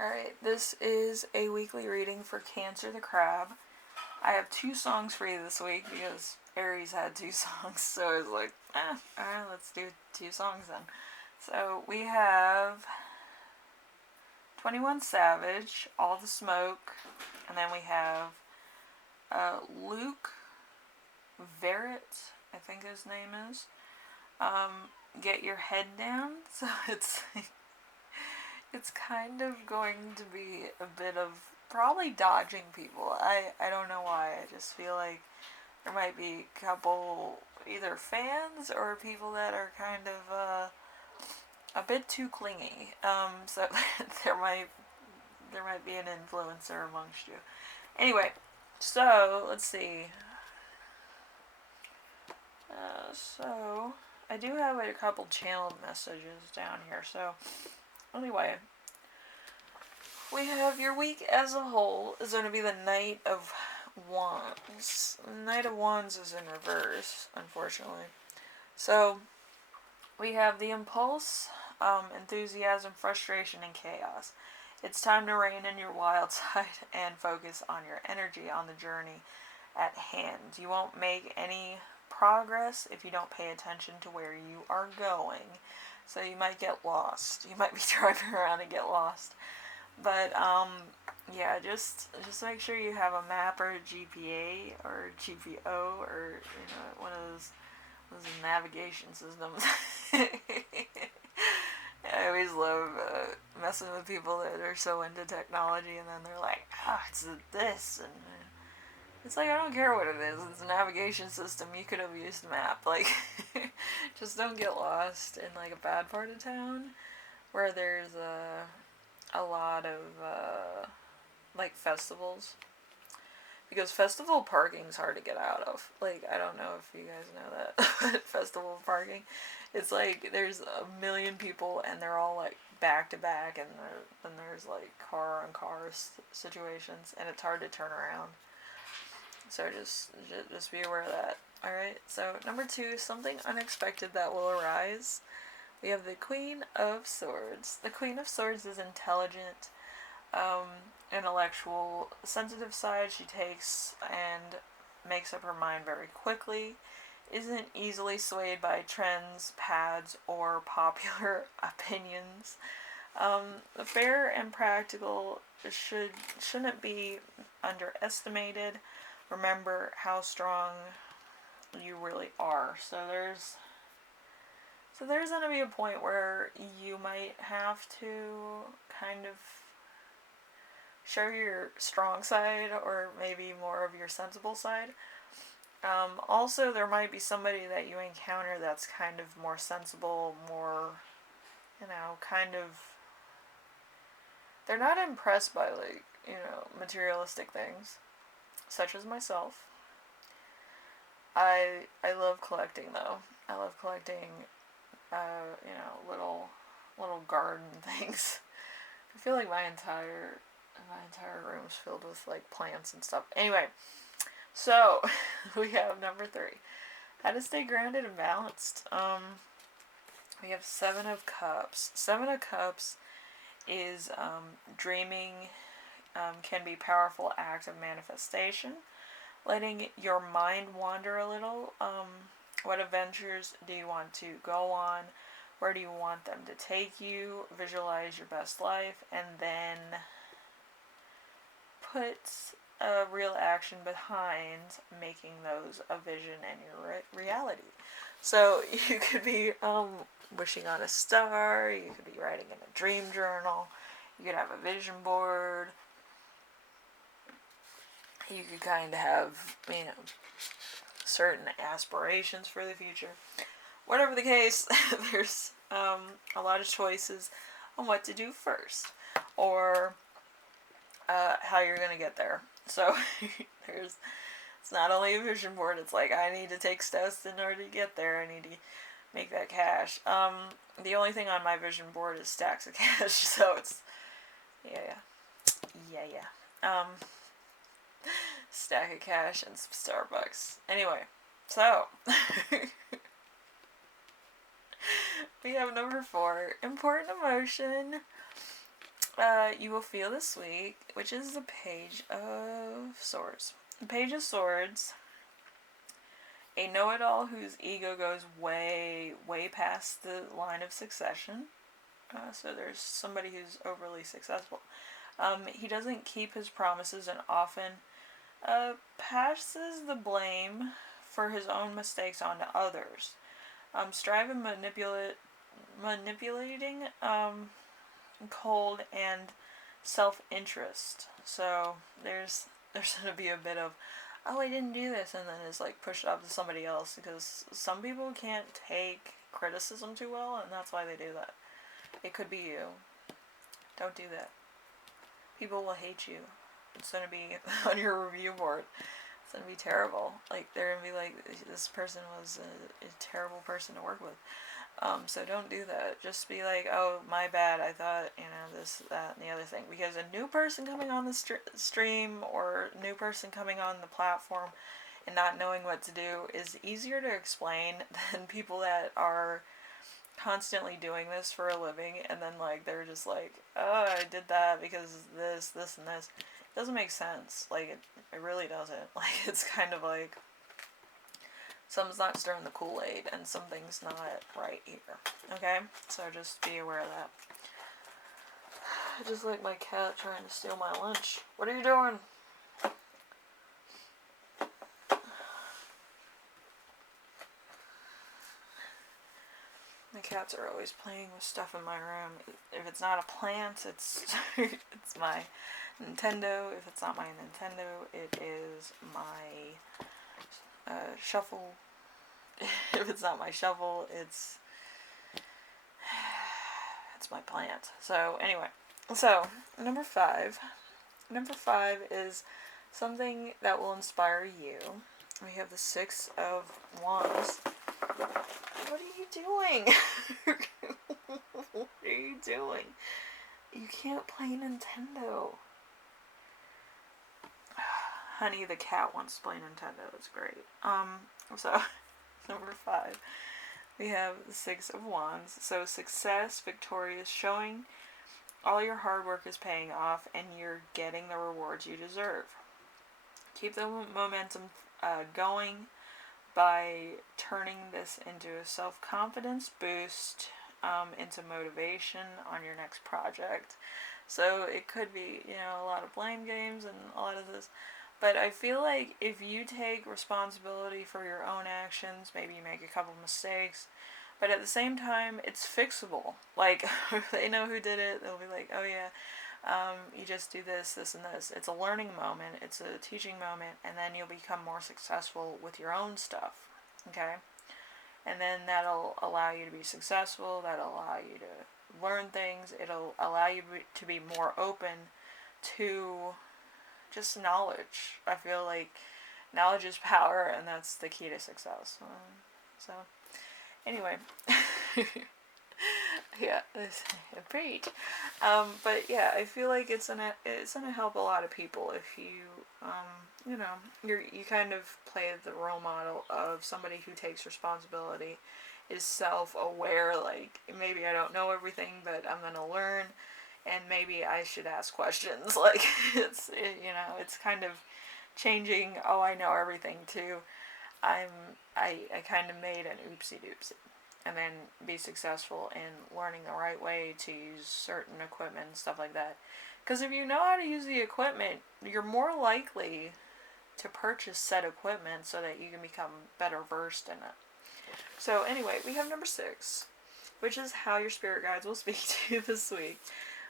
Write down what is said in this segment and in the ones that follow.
Alright, this is a weekly reading for Cancer the Crab. I have 2 songs for you this week because Aries had 2 songs, so I was like, alright, let's do 2 songs then. So we have 21 Savage, All the Smoke, and then we have Luke Vibert, I think his name is. Get Your Head Down. So it's kind of going to be a bit of probably dodging people. I don't know why. I just feel like there might be a couple either fans or people that are kind of a bit too clingy. So there might be an influencer amongst you. Anyway, so let's see. So I do have a couple channeled messages down here. So anyway, we have your week as a whole is going to be the Knight of Wands. The Knight of Wands is in reverse, unfortunately. So we have the impulse, enthusiasm, frustration, and chaos. It's time to rein in your wild side and focus on your energy on the journey at hand. You won't make any progress if you don't pay attention to where you are going. So you might get lost. You might be driving around and get lost. But yeah, just make sure you have a map or a GPA or GPO or one of those navigation systems. I always love messing with people that are so into technology, and then they're like, it's this, and it's like, I don't care what it is. It's a navigation system. You could have used a map. Like, just don't get lost in like a bad part of town where there's a lot of like festivals, because festival parking's hard to get out of. Like, I don't know if you guys know that, but festival parking, it's like there's a million people and they're all like back to back, and then there's like car on car situations, and it's hard to turn around. So just be aware of that. Alright, so number 2, something unexpected that will arise. We have the Queen of Swords. The Queen of Swords is intelligent, intellectual, sensitive side she takes and makes up her mind very quickly, isn't easily swayed by trends, fads, or popular opinions. Fair and practical shouldn't be underestimated. Remember how strong you really are. So there's going to be a point where you might have to kind of show your strong side, or maybe more of your sensible side. Also, there might be somebody that you encounter that's kind of more sensible, more, kind of, they're not impressed by, like, materialistic things, such as myself. I love collecting, though. I love collecting, little garden things. I feel like my entire room is filled with like plants and stuff. Anyway, so we have number 3, how to stay grounded and balanced. We have 7 of Cups. 7 of Cups is dreaming, can be a powerful act of manifestation, letting your mind wander a little. What adventures do you want to go on? Where do you want them to take you? Visualize your best life, and then put a real action behind making those a vision and your reality. So you could be wishing on a star, you could be writing in a dream journal, you could have a vision board, you could kind of have, certain aspirations for the future. Whatever the case, there's a lot of choices on what to do first, or how you're going to get there. So it's not only a vision board, it's like, I need to take steps in order to get there, I need to make that cash. The only thing on my vision board is stacks of cash, so it's, yeah. Stack of cash and some Starbucks. Anyway, so we have number 4, important emotion. you will feel this week, which is the Page of Swords. The Page of Swords, a know-it-all whose ego goes way, way past the line of succession. So there's somebody who's overly successful. He doesn't keep his promises and often passes the blame for his own mistakes onto others. Strive and manipulating, cold and self-interest. So there's going to be a bit of, oh, I didn't do this, and then it's like pushed off to somebody else, because some people can't take criticism too well, and that's why they do that. It could be you. Don't do that. People will hate you. It's going to be on your review board. It's going to be terrible. Like, they're going to be like, this person was a terrible person to work with. So don't do that. Just be like, oh, my bad. I thought, this, that, and the other thing. Because a new person coming on the stream, or a new person coming on the platform and not knowing what to do is easier to explain than people that are constantly doing this for a living, and then like they're just like, oh, I did that because this, and this. It doesn't make sense. Like, it really doesn't. Like, it's kind of like something's not stirring the Kool-Aid, and something's not right here. Okay? So just be aware of that. I just like my cat trying to steal my lunch. What are you doing? My cats are always playing with stuff in my room. If it's not a plant, it's it's my Nintendo. If it's not my Nintendo, it is my shuffle. If it's not my shovel, it's my plant. So anyway, so number 5 is something that will inspire you. We have the 6 of Wands. What are you doing? What are you doing? You can't play Nintendo. Honey, the cat wants to play Nintendo. It's great. So number 5, we have the 6 of Wands. So success, victorious, showing all your hard work is paying off, and you're getting the rewards you deserve. Keep the momentum going by turning this into a self-confidence boost, into motivation on your next project. So it could be, a lot of blame games and a lot of this. But I feel like if you take responsibility for your own actions, maybe you make a couple mistakes, but at the same time, it's fixable. Like, if they know who did it, they'll be like, oh yeah, you just do this, this, and this. It's a learning moment. It's a teaching moment. And then you'll become more successful with your own stuff. Okay? And then that'll allow you to be successful. That'll allow you to learn things. It'll allow you to be more open to just knowledge. I feel like knowledge is power, and that's the key to success. So, anyway. Yeah, preach. But yeah, I feel like it's gonna help a lot of people if you you kind of play the role model of somebody who takes responsibility, is self-aware. Like, maybe I don't know everything, but I'm gonna learn, and maybe I should ask questions. Like, it's kind of changing. Oh, I know everything too. I kind of made an oopsie doopsie. And then be successful in learning the right way to use certain equipment and stuff like that. Because if you know how to use the equipment, you're more likely to purchase said equipment so that you can become better versed in it. So anyway, we have number 6, which is how your spirit guides will speak to you this week.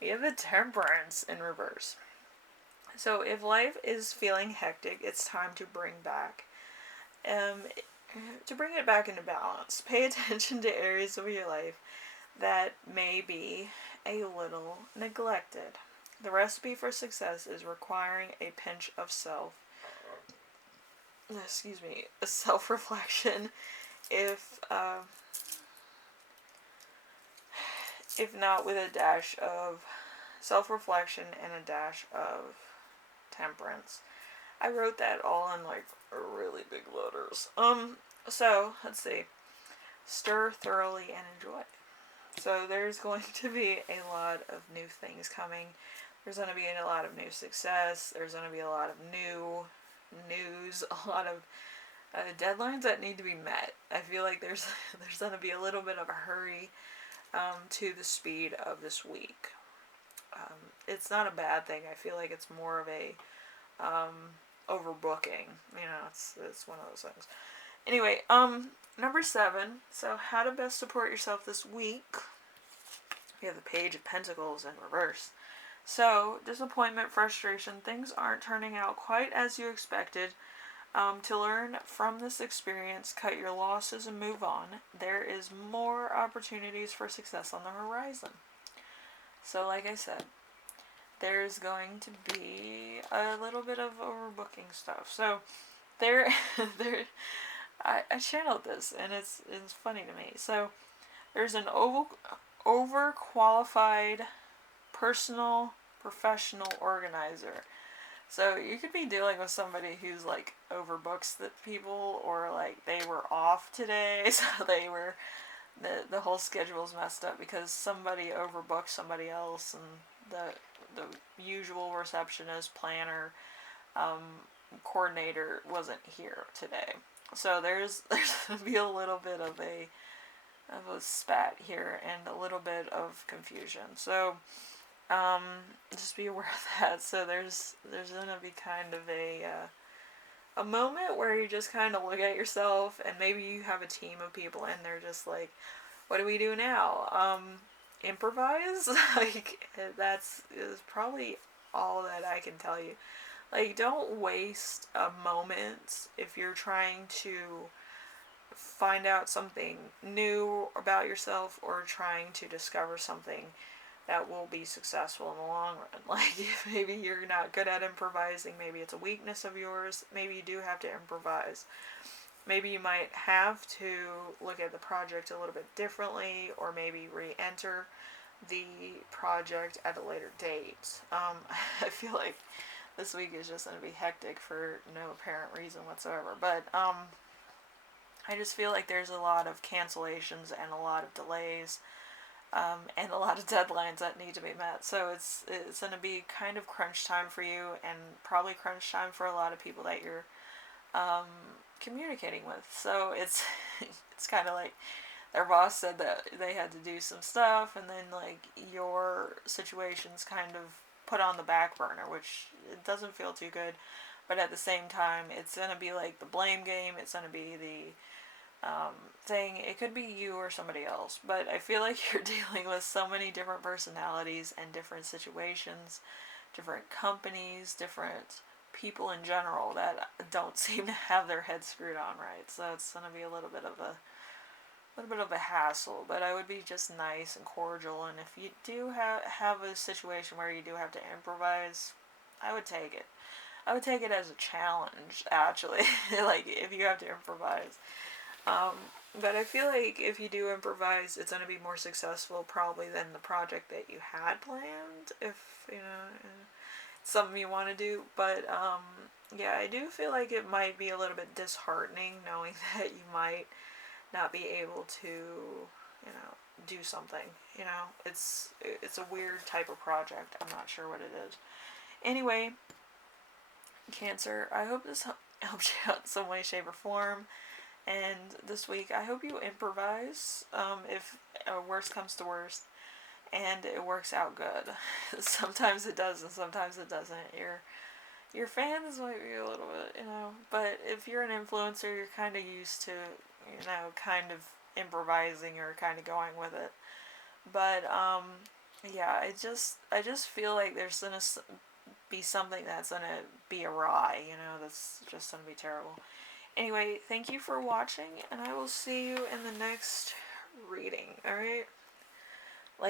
We have the Temperance in reverse. So if life is feeling hectic, it's time to bring it back into balance. Pay attention to areas of your life that may be a little neglected. The recipe for success is requiring a pinch of self-reflection, if not with a dash of self-reflection and a dash of temperance. I wrote that all in like really big letters. So let's see. Stir thoroughly and enjoy. So there's going to be a lot of new things coming. There's going to be a lot of new success. There's going to be a lot of new news, a lot of deadlines that need to be met. I feel like there's going to be a little bit of a hurry to the speed of this week. It's not a bad thing. I feel like it's more of a overbooking. It's one of those things. Anyway, number 7. So, how to best support yourself this week. We have the Page of Pentacles in reverse. So, disappointment, frustration, things aren't turning out quite as you expected. To learn from this experience, cut your losses and move on. There is more opportunities for success on the horizon. So, like I said, there's going to be a little bit of overbooking stuff. So, I channeled this, and it's funny to me. So, there's an overqualified personal professional organizer. So you could be dealing with somebody who's like overbooks the people, or like they were off today, so they were the whole schedule's messed up because somebody overbooked somebody else, and the usual receptionist, planner, coordinator wasn't here today. So there's gonna be a little bit of a spat here and a little bit of confusion. So just be aware of that. So there's gonna be kind of a moment where you just kind of look at yourself, and maybe you have a team of people and they're just like, what do we do now? Improvise. Like, that's is probably all that I can tell you. Like, don't waste a moment if you're trying to find out something new about yourself, or trying to discover something that will be successful in the long run. Like, maybe you're not good at improvising, maybe it's a weakness of yours, maybe you do have to improvise. Maybe you might have to look at the project a little bit differently, or maybe re-enter the project at a later date. I feel like this week is just going to be hectic for no apparent reason whatsoever. But I just feel like there's a lot of cancellations and a lot of delays. And a lot of deadlines that need to be met. So it's going to be kind of crunch time for you, and probably crunch time for a lot of people that you're communicating with. So it's kind of like their boss said that they had to do some stuff, and then like your situation's kind of put on the back burner, which it doesn't feel too good. But at the same time, it's going to be like the blame game. It's going to be the thing. It could be you or somebody else, but I feel like you're dealing with so many different personalities and different situations, different companies, different people in general that don't seem to have their heads screwed on right. So it's going to be a little bit of a hassle, but I would be just nice and cordial. And if you do have a situation where you do have to improvise, I would take it. I would take it as a challenge, actually. Like, if you have to improvise. But I feel like if you do improvise, it's going to be more successful probably than the project that you had planned, if, it's something you want to do. But, yeah, I do feel like it might be a little bit disheartening knowing that you might not be able to, do something. It's a weird type of project. I'm not sure what it is. Anyway, Cancer, I hope this helps you out in some way, shape, or form. And this week, I hope you improvise, if worst comes to worst, and it works out good. Sometimes it does, and sometimes it doesn't. Your fans might be a little bit, but if you're an influencer, you're kind of used to, kind of improvising or kind of going with it. But yeah, I just feel like there's gonna be something that's gonna be awry. That's just gonna be terrible. Anyway, thank you for watching, and I will see you in the next reading, alright?